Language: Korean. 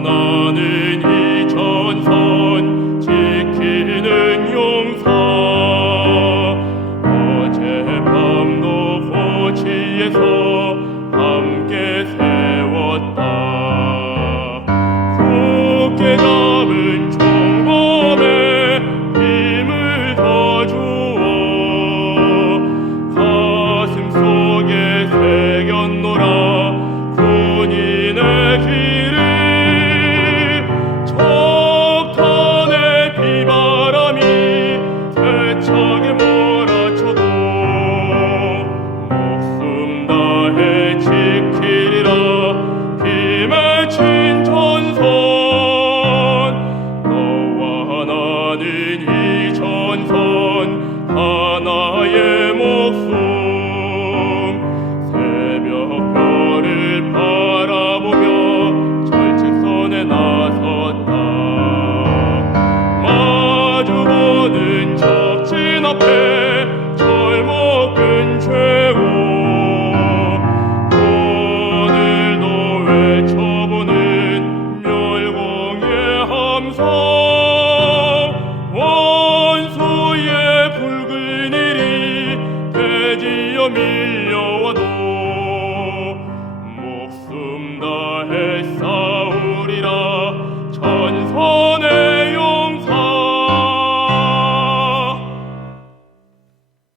나는 이 지키는 이 천사 복지에서 용사 어젯밤도 함께 세. 오늘도 외쳐보는 열공의 함성 붉은 일이 되지어 목숨 다해 싸우리라 전선에.